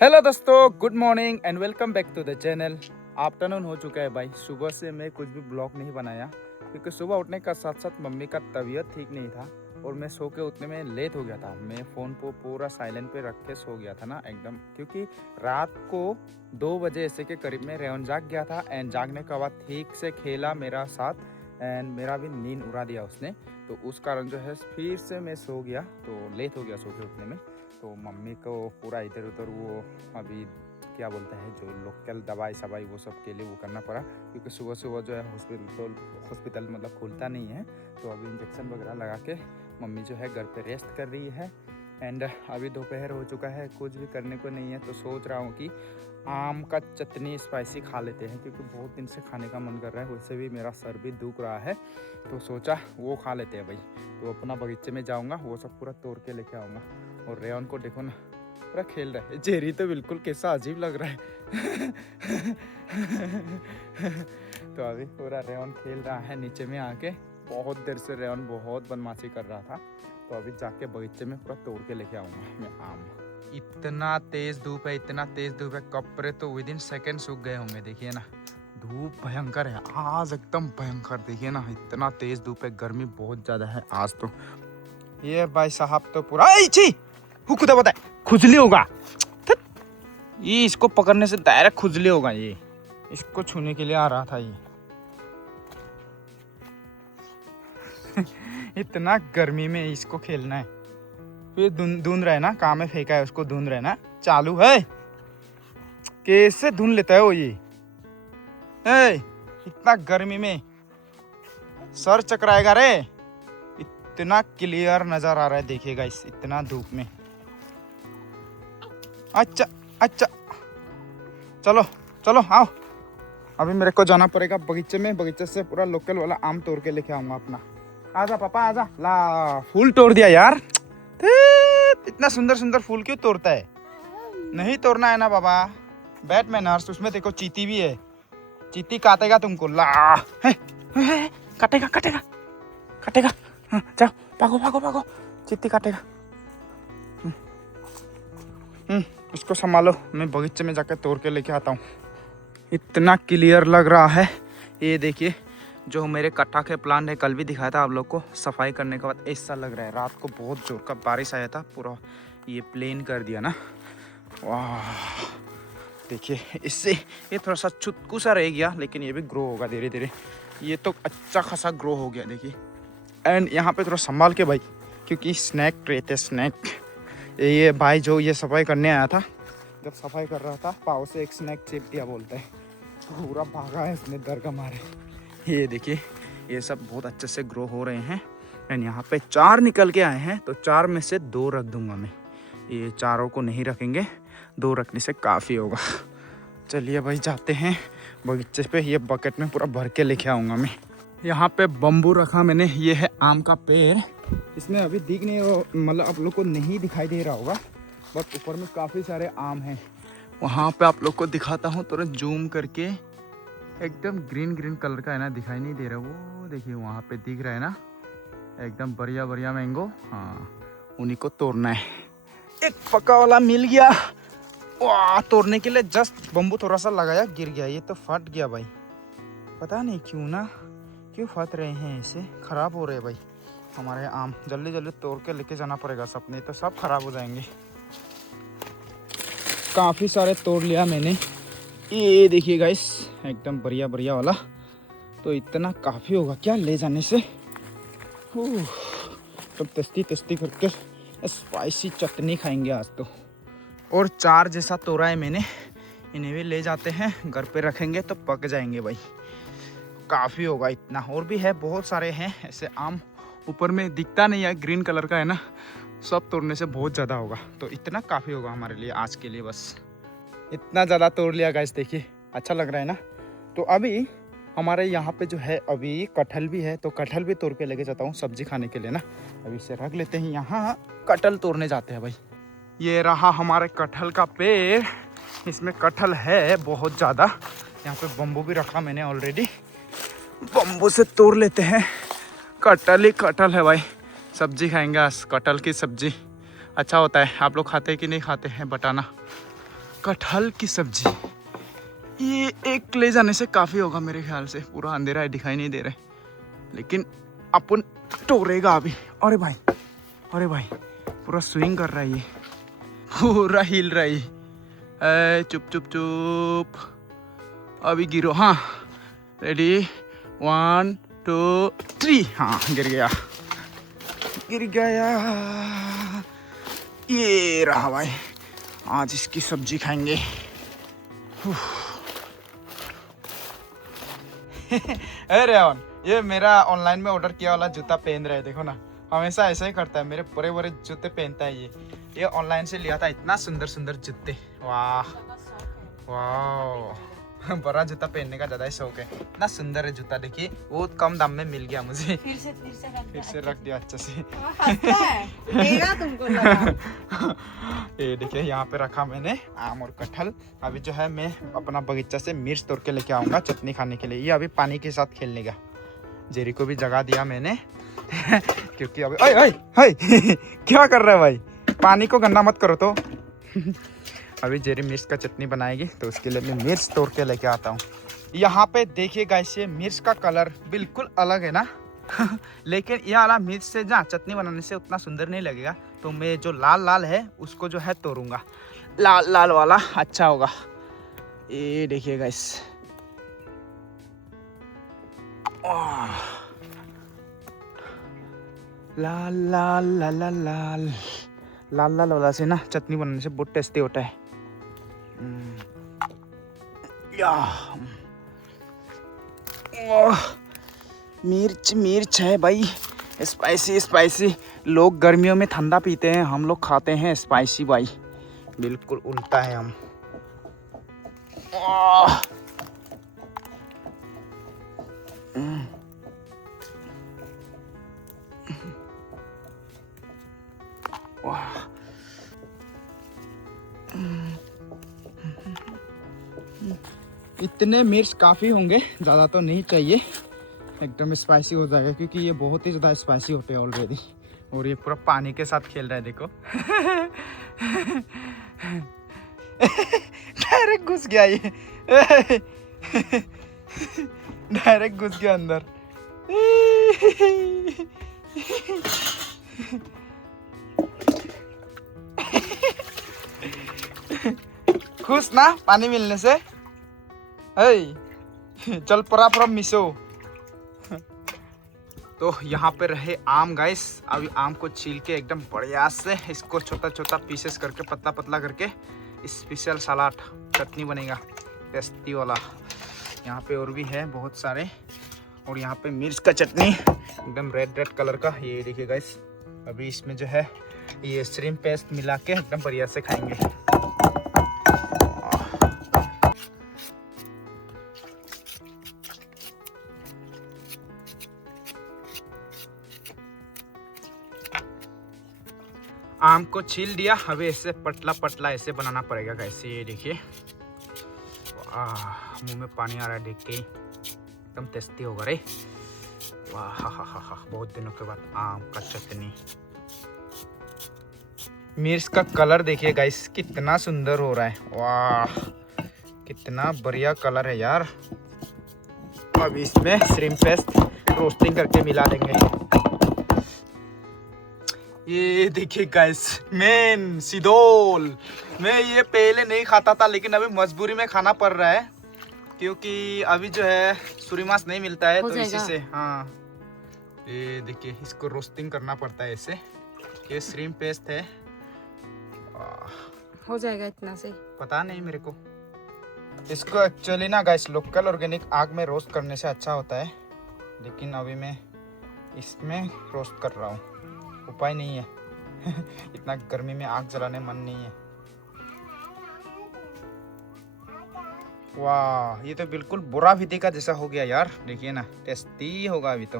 Hello दोस्तों, good morning and welcome back to the channel. Afternoon हो चुका है भाई। सुबह से मैं कुछ भी ब्लॉग नहीं बनाया क्योंकि सुबह उठने का साथ साथ मम्मी का तबीयत ठीक नहीं था और मैं सो के उठने में लेट हो गया था। मैं फ़ोन को पूरा साइलेंट पे रख के सो गया था ना एकदम, क्योंकि रात को 2 बजे ऐसे के करीब में रेवन जाग गया था एंड जागने के बाद ठीक से खेला मेरा साथ एंड मेरा भी नींद उड़ा दिया उसने। तो उस कारण जो है फिर से मैं सो गया, तो लेट हो गया सो के उठने में। तो मम्मी को पूरा इधर उधर वो अभी क्या बोलते हैं जो लोकल दवाई सवाई वो सब के लिए वो करना पड़ा, क्योंकि सुबह सुबह जो है हॉस्पिटल मतलब खुलता नहीं है। तो अभी इंजेक्शन वगैरह लगा के मम्मी जो है घर पे रेस्ट कर रही है। एंड अभी दोपहर हो चुका है, कुछ भी करने को नहीं है, तो सोच रहा हूँ कि आम का चटनी स्पाइसी खा लेते हैं, क्योंकि बहुत दिन से खाने का मन कर रहा है। वैसे भी मेरा सर भी दुख रहा है, तो सोचा वो खा लेते हैं भाई। तो अपना बगीचे में जाऊँगा, वो सब पूरा तोड़ के लेके आऊँगा। और रेयन को देखो ना, पूरा खेल रहा है। जेरी तो बिल्कुल कैसा अजीब लग रहा है। तो अभी पूरा रेयन खेल रहा है नीचे में आके। बहुत देर से रेयन बहुत बदमाशी कर रहा था, तो अभी जाके बगीचे में पूरा तोड़ के लेके आऊँगा मैं आम। इतना तेज धूप है, इतना तेज धूप है, कपड़े तो विद इन सेकेंड सूख गए होंगे। देखिए ना, धूप भयंकर है आज, एकदम भयंकर। देखिए ना, इतना तेज धूप है, गर्मी बहुत ज़्यादा है आज तो। ये भाई साहब तो पूरा हुकुदा बताए खुजली होगा। ये इसको पकड़ने से डायरेक्ट खुजली होगा। ये इसको छूने के लिए आ रहा था ये। इतना गर्मी में इसको खेलना है। फिर धुंध रहा है ना, कहाँ में फेंका है उसको, धुंध रहा है ना, चालू है। कैसे धुन लेता है वो ये। इतना गर्मी में सर चकराएगा रे। इतना क्लियर नजर आ रहा है, देखिएगा इस इतना धूप में। अच्छा अच्छा, चलो चलो आओ। अभी मेरे को जाना पड़ेगा बगीचे में, बगीचे से पूरा लोकल वाला आम तोड़ के लेके आऊंगा अपना। आजा पापा आजा। ला, फूल तोड़ दिया यार। इतना सुंदर सुंदर फूल क्यों तोड़ता है? नहीं तोड़ना है ना बाबा। Bat manners. उसमें देखो चींटी भी है, चींटी काटेगा तुमको। ला काटेगा काटेगा काटेगा। जाओ भागो भागो भागो, चींटी काटेगा। इसको संभालो, मैं बगीचे में जाकर तोड़ के लेके आता हूँ। इतना क्लियर लग रहा है। ये देखिए, जो मेरे कट्टा के प्लांट है, कल भी दिखाया था आप लोग को, सफाई करने के बाद ऐसा लग रहा है। रात को बहुत जोर का बारिश आया था, पूरा ये प्लेन कर दिया ना। वाह, देखिए इससे ये थोड़ा सा चुटकू सा रह गया, लेकिन ये भी ग्रो होगा धीरे धीरे। ये तो अच्छा खासा ग्रो हो गया देखिए। एंड यहाँ पे थोड़ा संभाल के भाई, क्योंकि स्नैक रहते स्नैक। ये भाई जो ये सफाई करने आया था, जब सफाई कर रहा था, पाव से एक स्नैक चिप दिया बोलता है, पूरा भागा है इसने डर का मारे। ये देखिए, ये सब बहुत अच्छे से ग्रो हो रहे हैं। एंड यहाँ पे 4 निकल के आए हैं, तो 4 में से 2 रख दूंगा मैं। ये चारों को नहीं रखेंगे, 2 रखने से काफ़ी होगा। चलिए भाई जाते हैं बगीचे पे। ये बकेट में पूरा भर के लेके आऊँगा मैं। यहाँ पे बम्बू रखा मैंने, ये है आम का पेड़। इसमें अभी दिख नहीं, मतलब आप लोग को नहीं दिखाई दे रहा होगा, बट ऊपर में काफ़ी सारे आम हैं। वहाँ पे आप लोग को दिखाता हूँ तुरंत जूम करके। एकदम ग्रीन ग्रीन कलर का है ना, दिखाई नहीं दे रहा। वो देखिए वहाँ पे दिख रहा है ना, एकदम बढ़िया बढ़िया मैंगो। हाँ, उन्हीं को तोड़ना है। एक पका वाला मिल गया। वाह, तोड़ने के लिए जस्ट बम्बू थोड़ा सा लगाया, गिर गया। ये तो फट गया भाई, पता नहीं क्यों ना, क्यों फट रहे हैं, ऐसे ख़राब हो रहे हैं भाई हमारे आम। जल्दी जल्दी तोड़ के लेके जाना पड़ेगा सब, नहीं तो सब खराब हो जाएंगे। काफ़ी सारे तोड़ लिया मैंने। ये देखिए गाइस, एकदम बढ़िया बढ़िया वाला। तो इतना काफ़ी होगा क्या ले जाने से। तो तस्ती तस्ती करके स्पाइसी चटनी खाएंगे आज तो। और 4 जैसा तोड़ा है मैंने, इन्हें भी ले जाते हैं, घर पे रखेंगे तो पक जाएंगे भाई। काफ़ी होगा इतना। और भी है, बहुत सारे हैं ऐसे आम, ऊपर में दिखता नहीं है, ग्रीन कलर का है ना। सब तोड़ने से बहुत ज़्यादा होगा, तो इतना काफ़ी होगा हमारे लिए आज के लिए। बस इतना ज़्यादा तोड़ लिया गाइस, देखिए अच्छा लग रहा है ना। तो अभी हमारे यहाँ पे जो है, अभी कटहल भी है, तो कटहल भी तोड़ के लेके जाता हूँ सब्जी खाने के लिए ना। अभी इसे रख लेते हैं यहाँ, कटहल तोड़ने जाते हैं भाई। ये रहा हमारे कटहल का पेड़, इसमें कटहल है बहुत ज़्यादा। यहाँ पे बम्बू भी रखा मैंने ऑलरेडी, बम्बू से तोड़ लेते हैं। कटहल ही कटहल है भाई, सब्जी खाएंगे आज। कटहल की सब्जी अच्छा होता है। आप लोग खाते हैं कि नहीं खाते हैं बताना। कटहल की सब्जी। ये एक ले जाने से काफ़ी होगा मेरे ख्याल से। पूरा अंधेरा है, दिखाई नहीं दे रहा है, लेकिन अपन तोड़ेगा अभी। अरे भाई पूरा स्विंग कर रहा है, ये पूरा हिल रहा है। चुप चुप चुप, अभी गिरो। हाँ रेडी, 1 2 3। हाँ गिर गया। ये रहा भाई, आज इसकी सब्जी खाएंगे। अरे रेवन, ये मेरा ऑनलाइन में ऑर्डर किया वाला जूता पहन रहे, देखो ना, हमेशा ऐसा ही करता है, मेरे बड़े बड़े जूते पहनता है ये ऑनलाइन से लिया था, इतना सुंदर सुंदर जूते। वाह वाह, बड़ा जूता पहनने का ज़्यादा ही शौक है। इतना सुंदर है जूता, देखिए बहुत कम दाम में मिल गया मुझे। फिर से रख दिया अच्छे से। तुमको लगा। ये देखिए यहाँ पे रखा मैंने आम और कटहल। अभी जो है मैं अपना बगीचा से मिर्च तोड़ के लेके आऊँगा चटनी खाने के लिए। ये अभी पानी के साथ खेलने का, जेरी को भी जगा दिया मैंने क्योंकि अभी क्या कर रहा है भाई, पानी को गंदा मत करो तो। अभी जेरी मिर्च का चटनी बनाएगी, तो उसके लिए मैं मिर्च तोड़ के लेके आता हूँ। यहाँ पे देखिए गाइस, ये मिर्च का कलर बिल्कुल अलग है ना। लेकिन ये वाला मिर्च से जहाँ चटनी बनाने से उतना सुंदर नहीं लगेगा, तो मैं जो लाल लाल है उसको जो है तोड़ूंगा। लाल लाल वाला अच्छा होगा। ये देखिए गाइस, लाल लाल लाल लाल लाल लाल लाल वाला से ना चटनी बनाने से बहुत टेस्टी होता है। मिर्च मिर्च है भाई, स्पाइसी स्पाइसी। लोग गर्मियों में ठंडा पीते हैं, हम लोग खाते हैं स्पाइसी भाई, बिल्कुल उल्टा है हम। इतने मिर्च काफ़ी होंगे, ज़्यादा तो नहीं चाहिए, एकदम स्पाइसी हो जाएगा, क्योंकि ये बहुत ही ज़्यादा स्पाइसी होते हैं ऑलरेडी। और ये पूरा पानी के साथ खेल रहा है, देखो। डायरेक्ट घुस गया ये। डायरेक्ट घुस गया अंदर। खुश ना पानी मिलने से? चल परा मिसो। तो यहाँ पे रहे आम गाइस। अभी आम को छील के एकदम बढ़िया से इसको छोटा छोटा पीसेस करके, पतला पतला करके स्पेशल सलाद चटनी बनेगा टेस्टी वाला। यहाँ पे और भी है बहुत सारे। और यहाँ पे मिर्च का चटनी एकदम रेड रेड कलर का, ये देखिए गाइस। अभी इसमें जो है ये श्रिम्प पेस्ट मिला के एकदम बढ़िया से खाएंगे। आम को छील दिया, अभी ऐसे पतला पतला ऐसे बनाना पड़ेगा गाइस। ये देखिए, मुंह में पानी आ रहा है देख के, एकदम टेस्टी होगा रे। वाह हा हा हा, बहुत दिनों के बाद आम का चटनी। मिर्च का कलर देखिए गाइस, कितना सुंदर हो रहा है। वाह कितना बढ़िया कलर है यार। अब इसमें श्रिम्प पेस्ट रोस्टिंग करके मिला देंगे। ये देखिए गाइस, मेन सिदोल। मैं ये पहले नहीं खाता था, लेकिन अभी मजबूरी में खाना पड़ रहा है, क्योंकि अभी जो है सुरीमास नहीं मिलता है, तो इसी से। हाँ ये देखिए, इसको रोस्टिंग करना पड़ता है ऐसे। ये श्रिम्प पेस्ट है। हो जाएगा इतना से? पता नहीं मेरे को। इसको एक्चुअली ना गाइस लोकल ऑर्गेनिक आग में रोस्ट करने से अच्छा होता है, लेकिन अभी मैं इसमें रोस्ट कर रहा हूँ, उपाय नहीं है। इतना गर्मी में आग जलाने मन नहीं है। वाह ये तो बिल्कुल बुरा विधि का जैसा हो गया यार, देखिए ना, टेस्टी होगा अभी तो।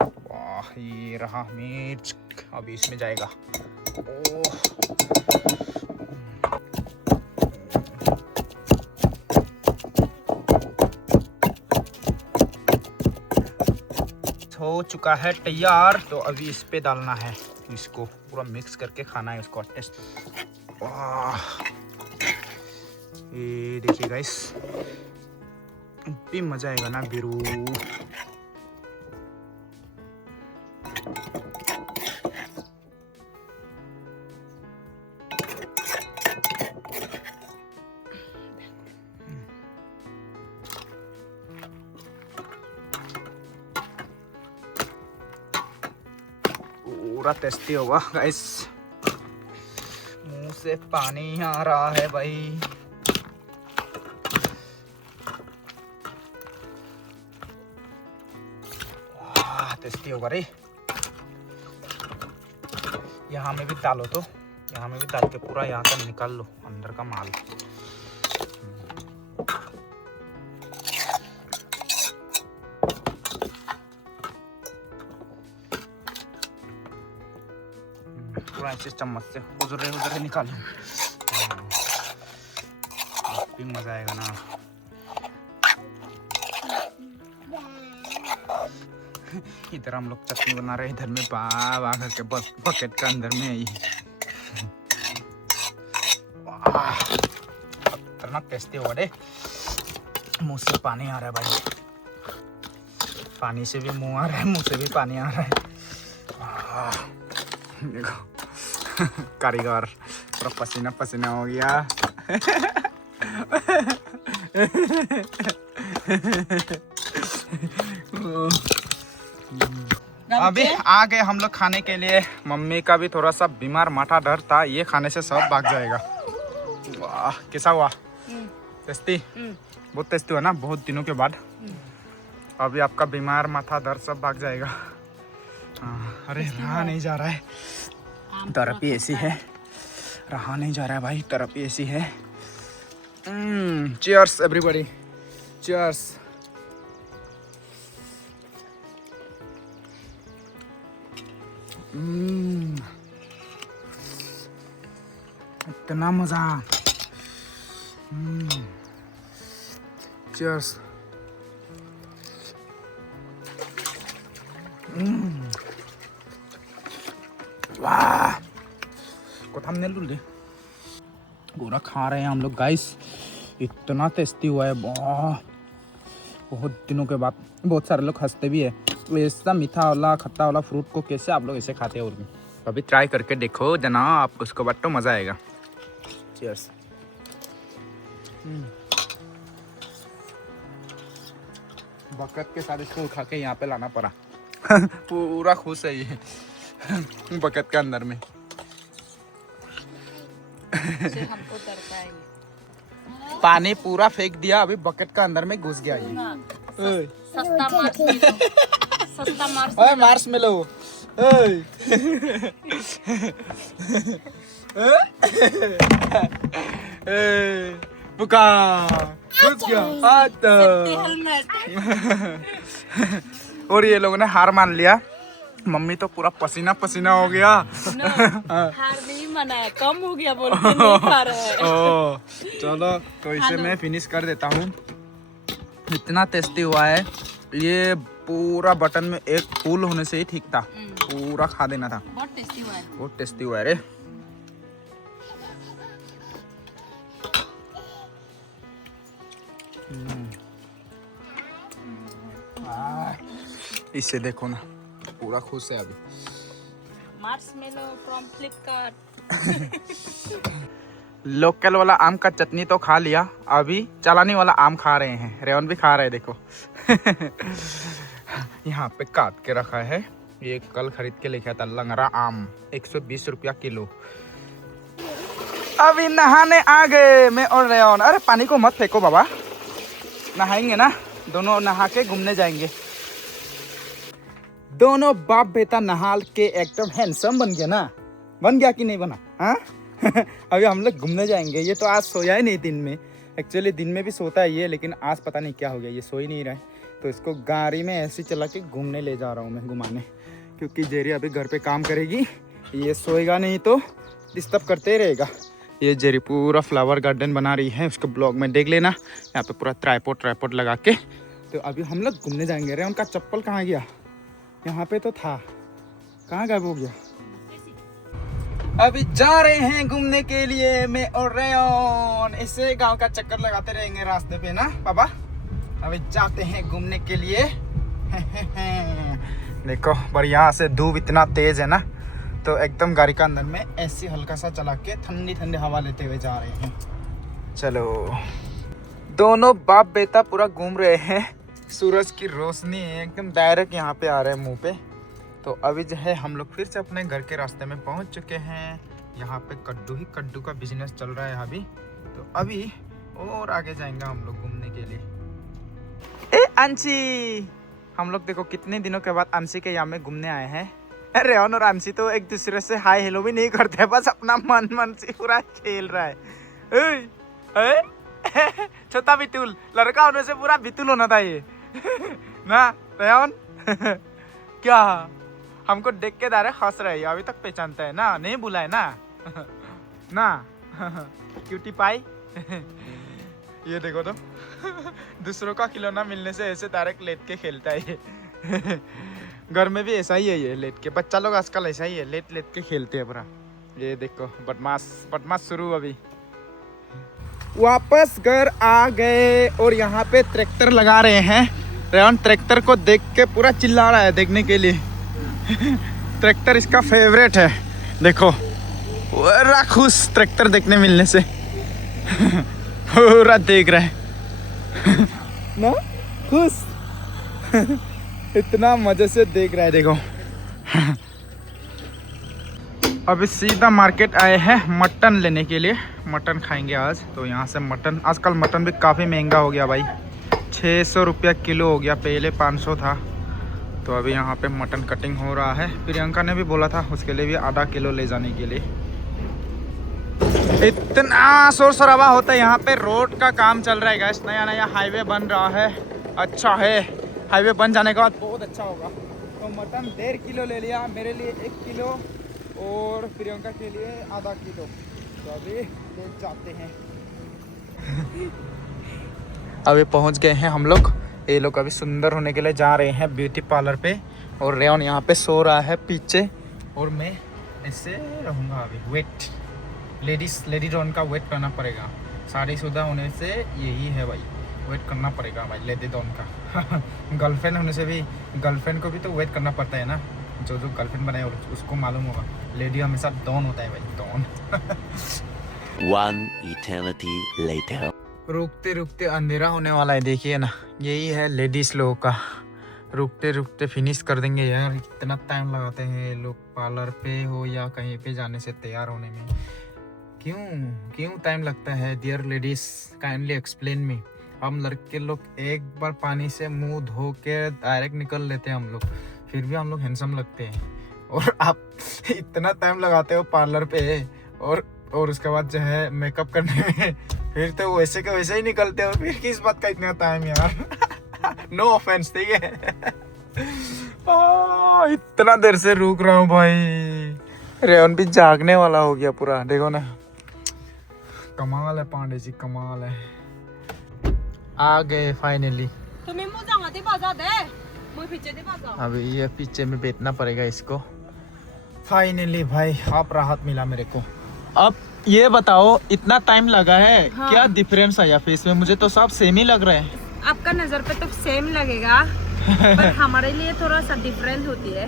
वाह ये रहा मिर्च, अभी इसमें जाएगा। हो चुका है तैयार, तो अभी इस पे डालना है, इसको पूरा मिक्स करके खाना है उसको। टेस्ट वाह ये देखिए गाइस, भी मजा आएगा ना बिरू। पूरा टेस्टी होगा गाइस, मुंह से पानी आ रहा है भाई। वाह टेस्टी होगा रे। यहाँ में भी डालो, तो यहाँ में भी डाल के पूरा यहाँ का निकाल लो अंदर का माल। पूरा ऐसे चम्मच से उधर निकालो, भी मजा आएगा ना। इधर हम लोग चटनी बना रहे हैं, इधर में बाब आकर के बकेट का अंदर में आई। वाह खतरनाक टेस्टी होगा रे। मुंह से पानी आ रहा है भाई, पानी से भी मुंह आ रहा है, मुंह से भी पानी आ रहा है। देखो कारीगर पूरा पसीना पसीना हो गया। अभी आ गए हम लोग खाने के लिए। मम्मी का भी थोड़ा सा बीमार माथा डर था, ये खाने से सब भाग जाएगा। वाह कैसा हुआ? टेस्टी, बहुत टेस्टी हुआ ना, बहुत दिनों के बाद। अभी आपका बीमार माथा दर्द सब भाग जाएगा। अरे रहा नहीं जा रहा है, थेरेपी ऐसी है, रहा नहीं जा रहा है भाई, थेरेपी ऐसी है। Cheers everybody, cheers. इतना मजा। चीयर्स। वाह को थंबनेल लूँ ले, पूरा खा रहे हैं हम लोग गाइस। इतना टेस्टी हुआ है, बहुत दिनों के बाद। बहुत सारे लोग हंसते भी है, ऐसा मीठा वाला खट्टा वाला फ्रूट को कैसे आप लोग ऐसे खाते हैं। और भी अभी ट्राई करके देखो जना, आपको उसके बाद तो मज़ा आएगा। चीयर्स। बकेट के साथ इसको उठा के यहाँ पे लाना पड़ा। पूरा खुश है ये बकेट के अंदर में। हमको डरता है। पानी पूरा फेंक दिया, अभी बकेट का अंदर में घुस गया ये। सस्ता मार्स में लो। बुका घुस गया। और ये लोगों ने हार मान लिया। मम्मी तो पूरा पसीना पसीना हो गया। हार नहीं माना है, कम हो गया बोल के नहीं खा रहा है। चलो तो इसे मैं फिनिश कर देता हूँ। इतना टेस्टी हुआ है ये, पूरा बटन में एक फूल होने से ही ठीक था, पूरा खा देना था। बहुत टेस्टी हुआ है, बहुत टेस्टी हुआ है रे। इसे देखो ना, पूरा खुश है अभी। Marshmallow from Flipkart. लोकल वाला आम का चटनी तो खा लिया, अभी चालानी वाला आम खा रहे हैं। रेवन भी खा रहे हैं देखो। यहाँ पे काट के रखा है, ये कल खरीद के लेके आया था लंगड़ा आम, 120 रुपया किलो। अभी नहाने आ गए मैं और रेवन। अरे पानी को मत फेंको बाबा, नहाएंगे ना, दोनों नहा के घूमने जाएंगे। दोनों बाप बेटा नहा के एकदम हैंडसम बन गया ना, बन गया कि नहीं बना? हाँ अभी हम लोग घूमने जाएंगे। ये तो आज सोया ही नहीं दिन में, एक्चुअली दिन में भी सोता है ये, लेकिन आज पता नहीं क्या हो गया, ये सो ही नहीं रहा है। तो इसको गाड़ी में ऐसे चला के घूमने ले जा रहा हूँ मैं, घुमाने, क्योंकि जेरी अभी घर पे काम करेगी, ये सोएगा नहीं तो डिस्टर्ब करते ही रहेगा। ये जेरी पूरा फ्लावर गार्डन बना रही है, उसको ब्लॉग में देख लेना। यहाँ पे पूरा ट्राइपॉड लगा के। तो अभी हम लोग घूमने जाएंगे। अरे उनका चप्पल कहाँ गया? यहाँ पे तो था, कहाँ गायब हो गया? अभी जा रहे हैं घूमने के लिए मैं और रेयन। ऐसे गांव का चक्कर लगाते रहेंगे रास्ते पे ना पापा। अभी जाते हैं घूमने के लिए। देखो पर यहाँ से धूप इतना तेज है ना, तो एकदम गाड़ी का अंदर में ऐसी हल्का सा चला के ठंडी ठंडी हवा लेते हुए जा रहे हैं। चलो दोनों बाप बेटा पूरा घूम रहे हैं। सूरज की रोशनी एकदम डायरेक्ट यहाँ पे आ रहा है मुंह पे। तो अभी जो है हम लोग फिर से अपने घर के रास्ते में पहुँच चुके हैं। यहाँ पे कद्दू का बिजनेस चल रहा है अभी। तो अभी और आगे जाएंगे हम लोग घूमने के लिए। ए अंशी, हम लोग देखो कितने दिनों के बाद अंशी के यहाँ में घूमने आए हैं। रेयन और अंशी तो एक दूसरे से हाय हेलो भी नहीं करते, बस अपना मन से पूरा खेल रहा है। छोटा बितुल, लड़का होने से पूरा बितुल होना था ये ना रेयन। क्या हमको देख के दारे हंस रहे हैं, अभी तक पहचानता है ना, नहीं बुलाए ना ना क्यूटी पाई। ये देखो तो दूसरों का खिलौना मिलने से ऐसे डायरेक्ट लेट के खेलता है ये। घर में भी ऐसा ही है, ये लेट के बच्चा लोग आजकल ऐसा ही है, लेट के खेलते हैं पूरा। ये देखो बदमाश शुरू। अभी वापस घर आ गए और यहाँ पे ट्रैक्टर लगा रहे हैं। रेयन ट्रैक्टर को देख के पूरा चिल्ला रहा है देखने के लिए। ट्रैक्टर इसका फेवरेट है। देखो पूरा खुश ट्रैक्टर देखने मिलने से। पूरा देख रहा है ना, खुश। इतना मजे से देख रहा है देखो। अभी सीधा मार्केट आए हैं मटन लेने के लिए। मटन खाएंगे आज। तो यहाँ से मटन, आजकल मटन भी काफ़ी महंगा हो गया भाई। 600 रुपया किलो हो गया, पहले 500 था। तो अभी यहाँ पे मटन कटिंग हो रहा है। प्रियंका ने भी बोला था उसके लिए भी आधा किलो ले जाने के लिए। इतना शोर शराबा होता है यहाँ पे। रोड का काम चल रहा है गाइस, नया हाईवे बन रहा है। अच्छा है, हाईवे बन जाने के बाद बहुत अच्छा होगा। तो मटन 1.5 किलो ले लिया, मेरे लिए 1 किलो और प्रियंका के लिए आधा किलो। तो अभी ले जाते हैं। अभी पहुंच गए हैं हम लोग। ये लोग अभी सुंदर होने के लिए जा रहे हैं ब्यूटी पार्लर पे। और रेयन यहाँ पे सो रहा है पीछे और मैं ऐसे रहूँगा अभी। वेट लेडी डॉन का वेट करना पड़ेगा। शादीशुदा होने से यही है भाई, वेट करना पड़ेगा भाई लेडी डॉन का। गर्लफ्रेंड होने से भी, गर्लफ्रेंड को भी तो वेट करना पड़ता है ना। जो गर्लफ्रेंड बनाए उसको मालूम होगा, लेडी हमेशा डॉन होता है भाई, डॉन। One eternity later. रुकते रुकते अंधेरा होने वाला है, देखिए ना। यही है लेडीज लोगों का, रुकते रुकते फिनिश कर देंगे यार। इतना टाइम लगाते हैं लोग पार्लर पे हो या कहीं पे जाने से तैयार होने में। क्यों टाइम लगता है dear ladies, kindly explain me. हम लड़के लोग एक बार पानी से मुंह धो के डायरेक्ट निकल लेते हैं हम लोग, फिर भी हम लोग हैंडसम लगते हैं। और आप इतना टाइम लगाते हो पार्लर पे और उसके बाद जो है मेकअप करने में, फिर तो वैसे के वैसे ही निकलते हो। फिर किस बात का इतना टाइम यार। नो ऑफेंस, ठीक है। इतना देर से रुक रहा हूँ भाई। रेयन भी जागने वाला हो गया पूरा, देखो ना। कमाल है पांडे जी, कमाल है। आ गए फाइनली। अभी ये पीछे में बैठना पड़ेगा इसको। फाइनली भाई आप राहत मिला मेरे को। अब ये बताओ इतना टाइम लगा है, हाँ। क्या डिफरेंस आया फेस में? मुझे तो सब सेम ही लग रहे हैं। आपका नजर पे तो सेम लगेगा पर हमारे लिए थोड़ा सा डिफरेंट होती है।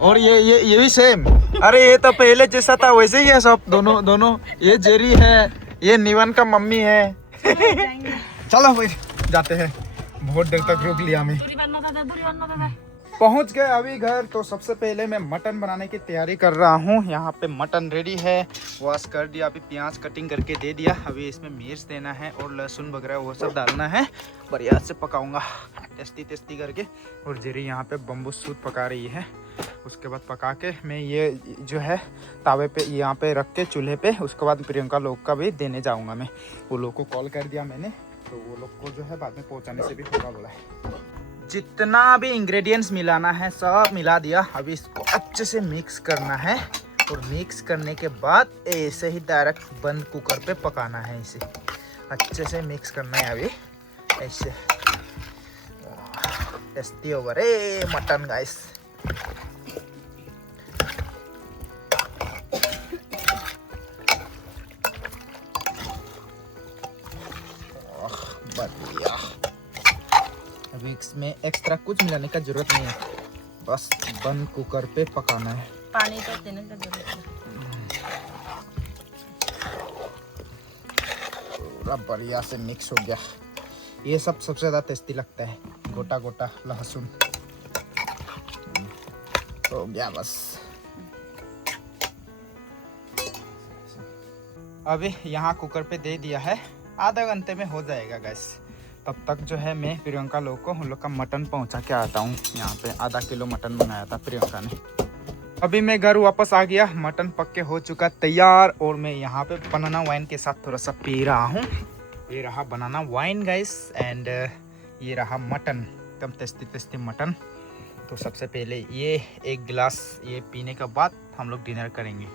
और ये भी सेम। अरे ये तो पहले जैसा था वैसे ही है सब। दोनों ये जेरी है, ये निवन का मम्मी है। चलो भाई जाते हैं, बहुत देर तक रुक लिया मैं। पहुंच गए अभी घर। तो सबसे पहले मैं मटन बनाने की तैयारी कर रहा हूं। यहाँ पे मटन रेडी है, वॉश कर दिया, अभी प्याज कटिंग करके दे दिया। अभी इसमें मिर्च देना है और लहसुन वगैरह वो सब डालना है। बढ़िया से पकाऊंगा टेस्टी करके। और जेरी यहाँ पे बम्बू सूत पका रही है। उसके बाद पका के मैं ये जो है तावे पे यहाँ पे रख के चूल्हे पे, उसके बाद प्रियंका लोग का भी देने जाऊँगा मैं। वो लोग को कॉल कर दिया मैंने, तो वो लोग को जो है बाद में पहुँचाने से भी होगा बोला है। जितना भी इंग्रेडिएंट्स मिलाना है सब मिला दिया। अभी इसको अच्छे से मिक्स करना है और मिक्स करने के बाद ऐसे ही डायरेक्ट बंद कुकर पे पकाना है। इसे अच्छे से मिक्स करना है अभी ऐसे। टेस्टी होगा रे मटन गाइस। बढ़िया। अभी इसमें एक्स्ट्रा कुछ मिलाने का जरूरत नहीं है, बस बंद कुकर पे पकाना है। पानी तो देने का जरूरत है। पूरा बढ़िया से मिक्स हो गया। ये सब सबसे ज़्यादा टेस्टी लगता है, गोटा गोटा लहसुन हो गया बस। अभी यहाँ कुकर पे दे दिया है, आधा घंटे में हो जाएगा गैस। तब तक जो है मैं प्रियंका लोग को उन लोग का मटन पहुँचा के आता हूँ। यहाँ पे आधा किलो मटन मंगाया था प्रियंका ने। अभी मैं घर वापस आ गया, मटन पक के हो चुका तैयार और मैं यहाँ पे बनाना वाइन के साथ थोड़ा सा पी रहा हूँ। ये रहा बनाना वाइन गाइस एंड ये रहा मटन, एकदम टेस्टी टेस्टी मटन। तो सबसे पहले ये एक गिलास ये पीने के बाद हम लोग डिनर करेंगे।